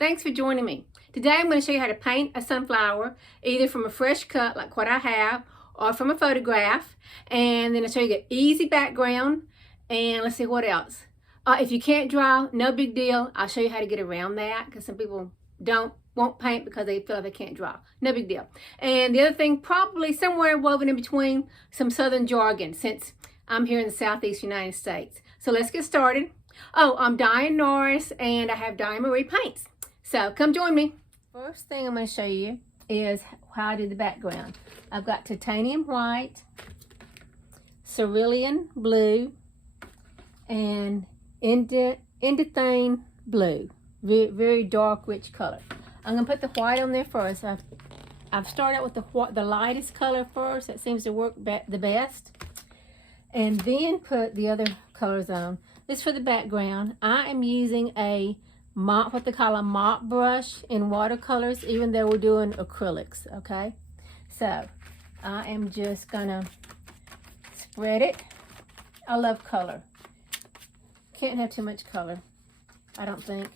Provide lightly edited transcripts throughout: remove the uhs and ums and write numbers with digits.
Thanks for joining me. Today I'm going to show you how to paint a sunflower, either from a fresh cut like what I have or from a photograph. And then I'll show you an easy background. And let's see what else. If you can't draw, no big deal. I'll show you how to get around that because some people won't paint because they feel like they can't draw. No big deal. And the other thing, probably somewhere woven in between, some southern jargon since I'm here in the southeast United States. So let's get started. Oh, I'm Diane Norris and I have Diane Marie Paints. So come join me. First thing I'm going to show you is how I did the background. I've got titanium white, cerulean blue, and indithane blue. Very dark, rich color. I'm going to put the white on there first. I've started out with the lightest color first. That seems to work the best. And then put the other colors on. This for the background. I am using a mop, what they call a mop brush in watercolors, even though we're doing acrylics, okay? So I am just gonna spread it. I love color. Can't have too much color, I don't think.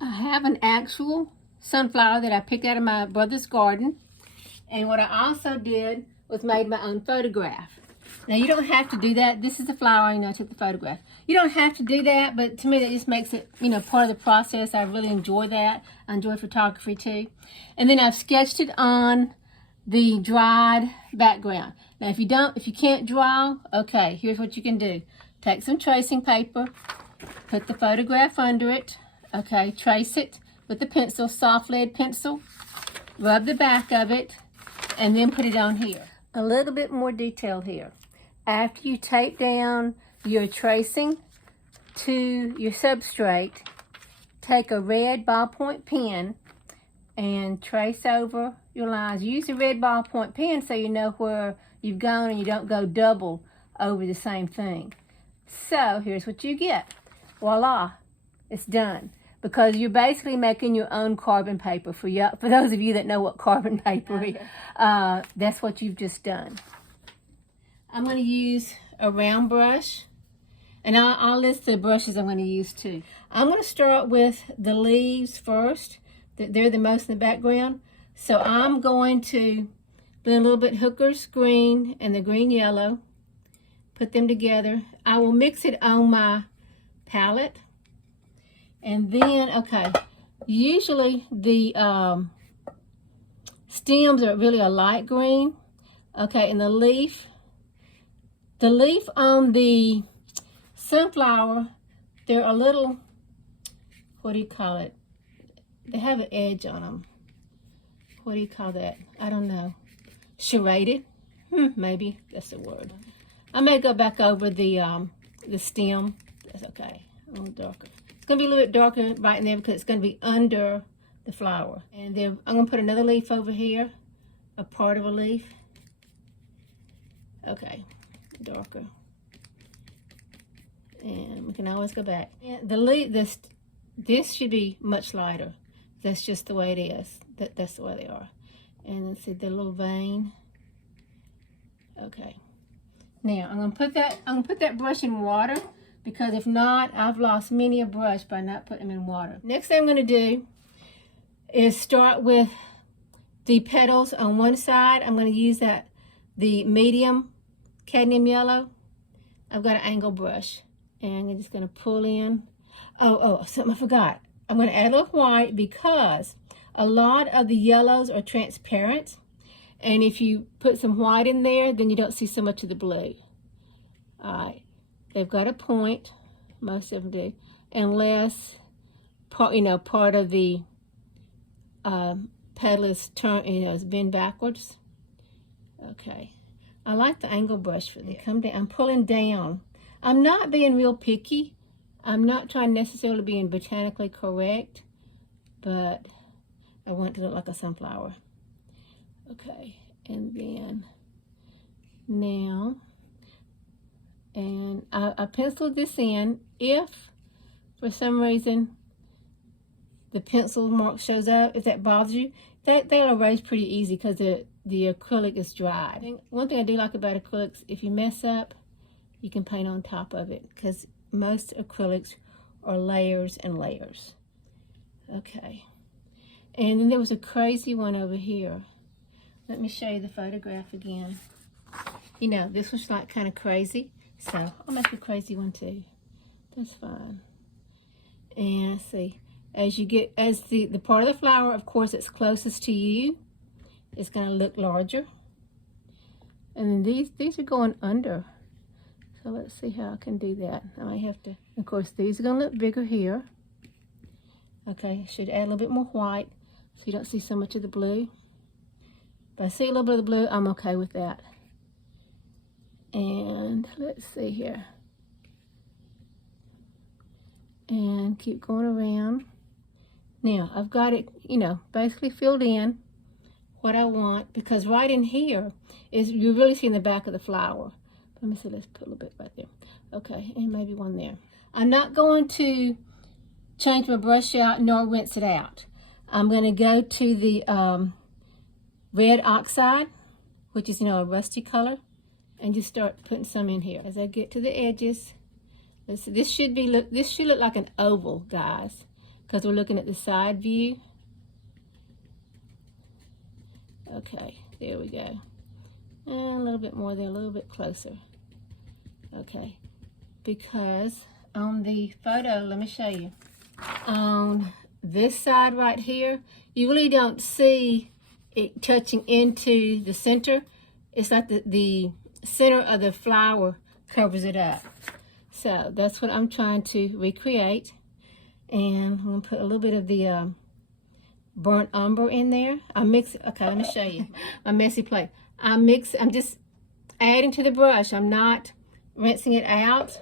I have an actual sunflower that I picked out of my brother's garden. And what I also did was made my own photograph. Now you don't have to do that. This is the flower, I took the photograph. You don't have to do that, but to me that just makes it, part of the process. I really enjoy that. I enjoy photography too. And then I've sketched it on the dried background. Now if you can't draw, okay, here's what you can do. Take some tracing paper, put the photograph under it, okay, trace it with the pencil, soft lead pencil, rub the back of it, and then put it on here. A little bit more detail here. After you tape down your tracing to your substrate, take a red ballpoint pen and trace over your lines. Use a red ballpoint pen so you know where you've gone and you don't go double over the same thing. So here's what you get. Voila, it's done. Because you're basically making your own carbon paper. For those of you that know what carbon paper is, that's what you've just done. I'm going to use a round brush, and I'll list the brushes I'm going to use too. I'm going to start with the leaves first. They're the most in the background. So I'm going to blend a little bit Hooker's green and the green yellow. Put them together. I will mix it on my palette. And then, okay, usually the stems are really a light green. Okay, and the leaf on the sunflower, they're a little, what do you call it? They have an edge on them. What do you call that? I don't know. Serrated? Maybe that's the word. I may go back over the stem. That's okay. A little darker. It's going to be a little bit darker right in there because it's going to be under the flower. And then I'm going to put another leaf over here, a part of a leaf. Okay, darker. And we can always go back. And the leaf, this should be much lighter. That's just the way it is. That's the way they are. And let's see the little vein. Okay. Now I'm going to put that brush in water. Because if not, I've lost many a brush by not putting them in water. Next thing I'm going to do is start with the petals on one side. I'm going to use the medium cadmium yellow. I've got an angle brush. And I'm just going to pull in. Oh, something I forgot. I'm going to add a little white because a lot of the yellows are transparent. And if you put some white in there, then you don't see so much of the blue. All right. They've got a point, most of them do, unless part of the petal is turned, is bent backwards. Okay, I like the angle brush for this. Come down. I'm pulling down. I'm not being real picky. I'm not trying necessarily to be botanically correct, but I want it to look like a sunflower. Okay, and then now. And I penciled this in. If for some reason the pencil mark shows up, if that bothers you, they'll erase pretty easy because the acrylic is dry. One thing I do like about acrylics, if you mess up, you can paint on top of it because most acrylics are layers and layers. Okay. And then there was a crazy one over here. Let me show you the photograph again. You know, this was like kind of crazy. So I'll make a crazy one too. That's fine. And see, as you get, as the part of the flower, of course, it's closest to you, it's going to look larger. And then these are going under. So let's see how I can do that. I might have to, of course, these are going to look bigger here. Okay, should add a little bit more white so you don't see so much of the blue. If I see a little bit of the blue, I'm okay with that. And let's see here. And keep going around. Now, I've got it, you know, basically filled in what I want, because right in here is, you're really seeing the back of the flower. Let me see, let's put a little bit right there. Okay, and maybe one there. I'm not going to change my brush out nor rinse it out. I'm going to go to the red oxide, which is, you know, a rusty color, and just start putting some in here. As I get to the edges, let's see, this should look like an oval, guys, because we're looking at the side view. Okay, there we go. And a little bit more there, a little bit closer. Okay, because on the photo, let me show you. On this side right here, you really don't see it touching into the center. It's like the center of the flower covers it up. So that's what I'm trying to recreate. And I'm going to put a little bit of the burnt umber in there. I mix it. Okay, let me show you my messy plate. I'm just adding to the brush. I'm not rinsing it out.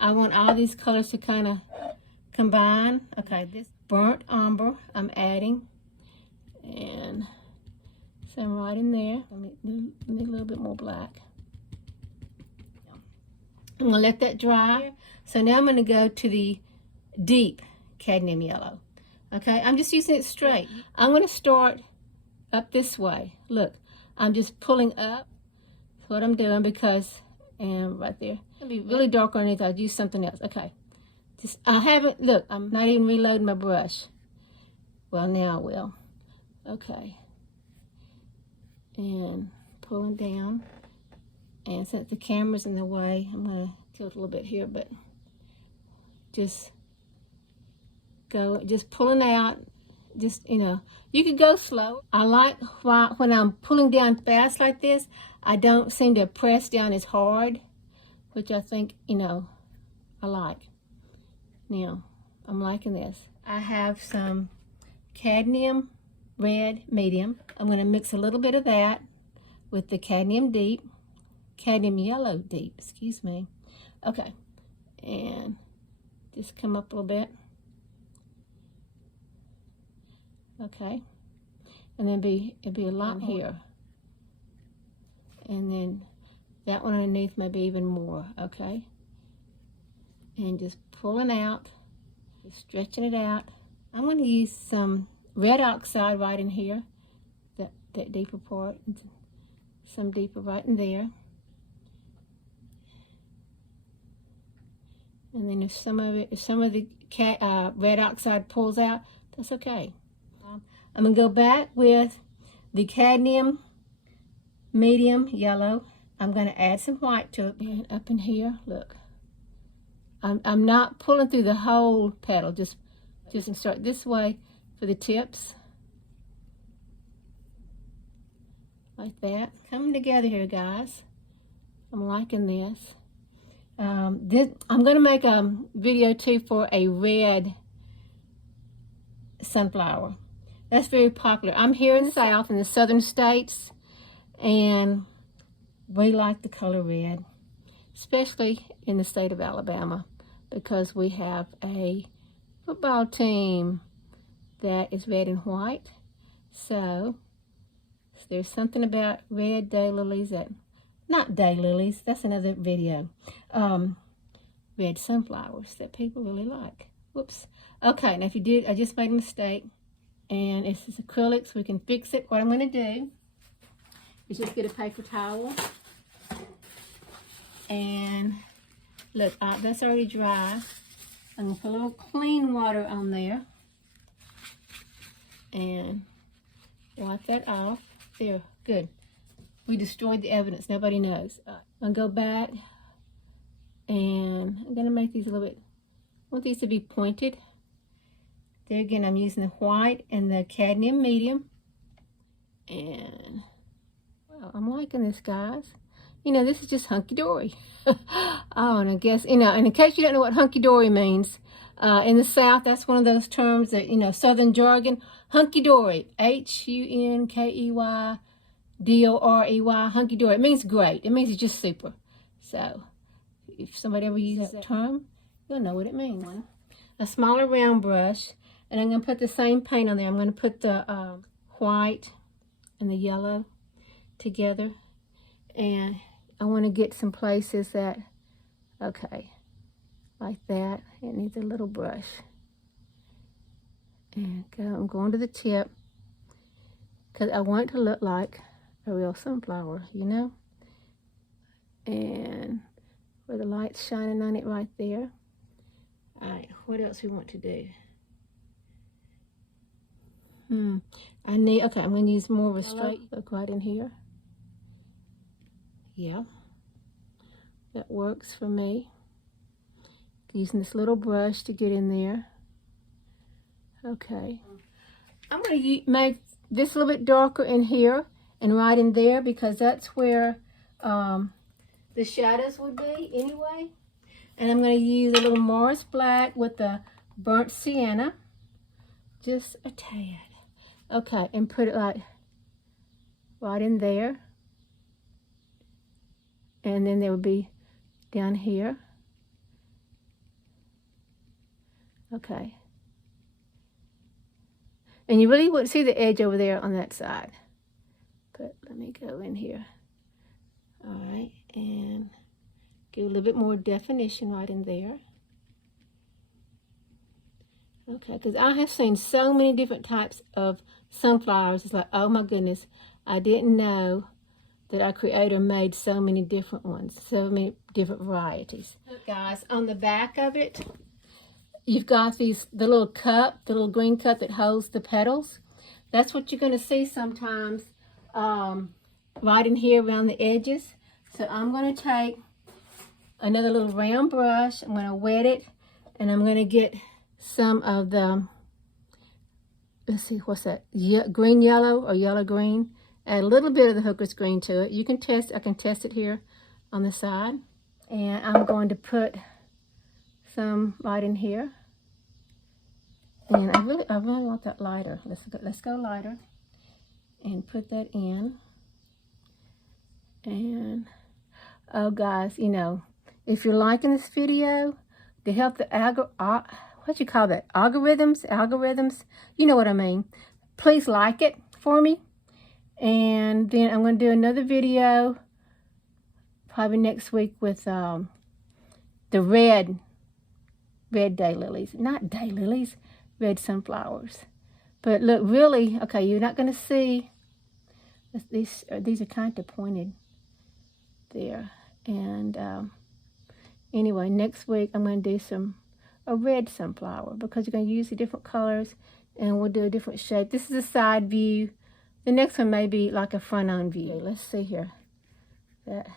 I want all these colors to kind of combine. Okay, this burnt umber I'm adding, and some right in there. Let me a little bit more black. I'm gonna let that dry. So now I'm gonna go to the deep cadmium yellow. Okay, I'm just using it straight. I'm gonna start up this way. Look, I'm just pulling up. That's what I'm doing, because, and right there, it'll be really dark underneath. I'll use something else. Okay, just, I haven't, look, I'm not even reloading my brush. Well, now I will. Okay, and pulling down. And since the camera's in the way, I'm gonna tilt a little bit here, but just pulling out. Just, you know, you could go slow. I like when I'm pulling down fast like this, I don't seem to press down as hard, which I think, you know, I like. Now, I'm liking this. I have some cadmium red medium. I'm going to mix a little bit of that with the cadmium yellow deep, excuse me. Okay, and just come up a little bit. Okay, and then it'll be a lot here, and then that one underneath maybe even more. Okay, and just pulling out, just stretching it out. I'm going to use some red oxide right in here, that deeper part, and some deeper right in there. And then if some of the red oxide pulls out, that's okay. I'm going to go back with the cadmium medium yellow. I'm going to add some white to it. And up in here, look. I'm not pulling through the whole petal. Just start this way for the tips. Like that. Coming together here, guys. I'm liking this. I'm going to make a video too for a red sunflower. That's very popular. I'm here in the South, in the southern states, and we like the color red, especially in the state of Alabama, because we have a football team that is red and white. So there's something about red daylilies that, not daylilies, that's another video, red sunflowers that people really like. Whoops. Okay, now if you did, I just made a mistake. And it's just acrylics, we can fix it. What I'm going to do is just get a paper towel. And look, that's already dry. I'm going to put a little clean water on there. and wipe that off. There, good. We destroyed the evidence, nobody knows. I'll go back, and I'm gonna make these a little bit, I want these to be pointed. There again, I'm using the white and the cadmium medium. And, well, I'm liking this, guys. You know, this is just hunky-dory. Oh, and I guess, you know, and in case you don't know what hunky-dory means, in the South, that's one of those terms that, you know, Southern jargon. Hunky-dory, H-U-N-K-E-Y-D-O-R-E-Y, hunky-dory. It means great. It means it's just super. So, if somebody ever uses that term, you'll know what it means. A smaller round brush, and I'm going to put the same paint on there. I'm going to put the white and the yellow together, and I want to get some places that, okay, like that. It needs a little brush, and I'm going to the tip because I want it to look like a real sunflower, you know, and where the light's shining on it right there. All right, what else we want to do? Okay, I'm going to use more of a straight look right in here. Yeah, that works for me. Using this little brush to get in there. Okay. I'm going to make this a little bit darker in here and right in there because that's where the shadows would be anyway. And I'm going to use a little Morris black with the burnt sienna. Just a tad. Okay, and put it like right in there. And then there would be down here. Okay. And you really wouldn't see the edge over there on that side. But let me go in here. All right, and give a little bit more definition right in there. Okay, because I have seen so many different types of sunflowers. It's like, oh my goodness, I didn't know that our creator made so many different ones, so many different varieties. Look, guys, on the back of it, you've got the little cup, the little green cup that holds the petals. That's what you're going to see sometimes right in here around the edges. So I'm going to take another little round brush. I'm going to wet it, and I'm going to get some of the, let's see, what's that? Green yellow or yellow green. Add a little bit of the hooker's green to it. You can test, I can test it here on the side. And I'm going to put some right in here. And I really want that lighter. Let's go lighter and put that in. And oh guys, you know, if you're liking this video, to help the what you call that? Algorithms. You know what I mean. Please like it for me. And then I'm going to do another video probably next week with the red daylilies. Not daylilies, red sunflowers. But look, really, okay, you're not going to see, these are kind of pointed there. And anyway, next week I'm going to do a red sunflower because you're going to use the different colors and we'll do a different shape. This is a side view. The next one may be like a front-on view. Okay, let's see here. That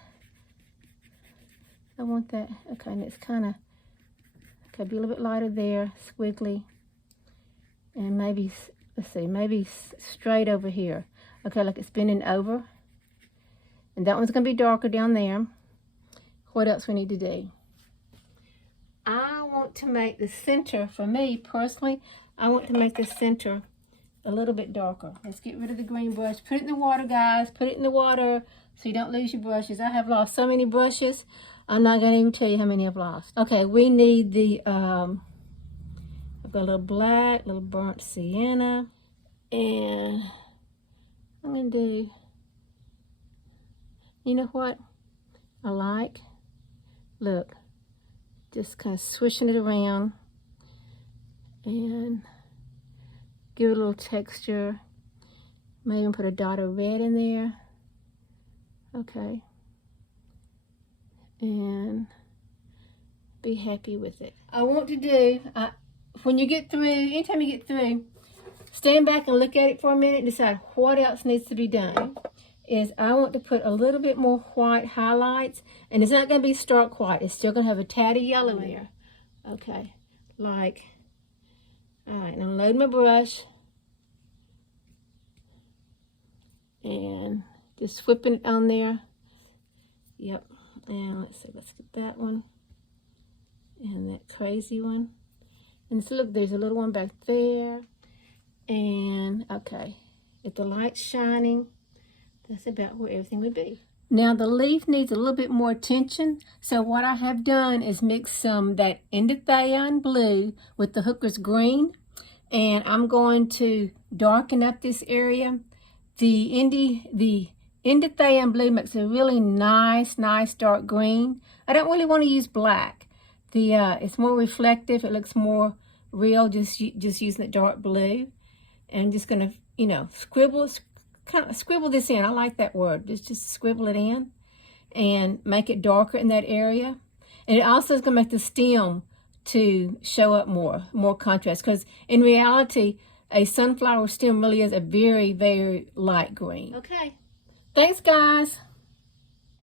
I want that. Okay, and it's kind of, okay, be a little bit lighter there, squiggly. And maybe, let's see, maybe straight over here. Okay, like it's bending over. And that one's going to be darker down there. What else we need to do? I want to make the center, for me personally, I want to make the center a little bit darker. Let's get rid of the green brush. Put it in the water, guys. Put it in the water so you don't lose your brushes. I have lost so many brushes. I'm not going to even tell you how many I've lost. Okay, we need the, I've got a little black, little burnt sienna. And I'm going to do, you know what I like? Look, just kind of swishing it around and give it a little texture. Maybe even put a dot of red in there. Okay. And be happy with it. I want to do, when you get through, anytime you get through, stand back and look at it for a minute and decide what else needs to be done. Is I want to put a little bit more white highlights, and it's not going to be stark white. It's still going to have a tatty yellow there. Okay, like, all right, now load my brush and just whipping it on there. Yep, and let's see, let's get that one and that crazy one. And so look, there's a little one back there. And okay, if the light's shining, that's about where everything would be. Now the leaf needs a little bit more attention. So what I have done is mix some that Indithion blue with the Hooker's green. And I'm going to darken up this area. The Indithion blue makes a really nice dark green. I don't really want to use black. It's more reflective. It looks more real just using the dark blue. And I'm just going to, you know, scribble this in. I like that word. Just scribble it in and make it darker in that area. And it also is going to make the stem to show up more contrast, because in reality, a sunflower stem really is a very light green. Okay. Thanks, guys.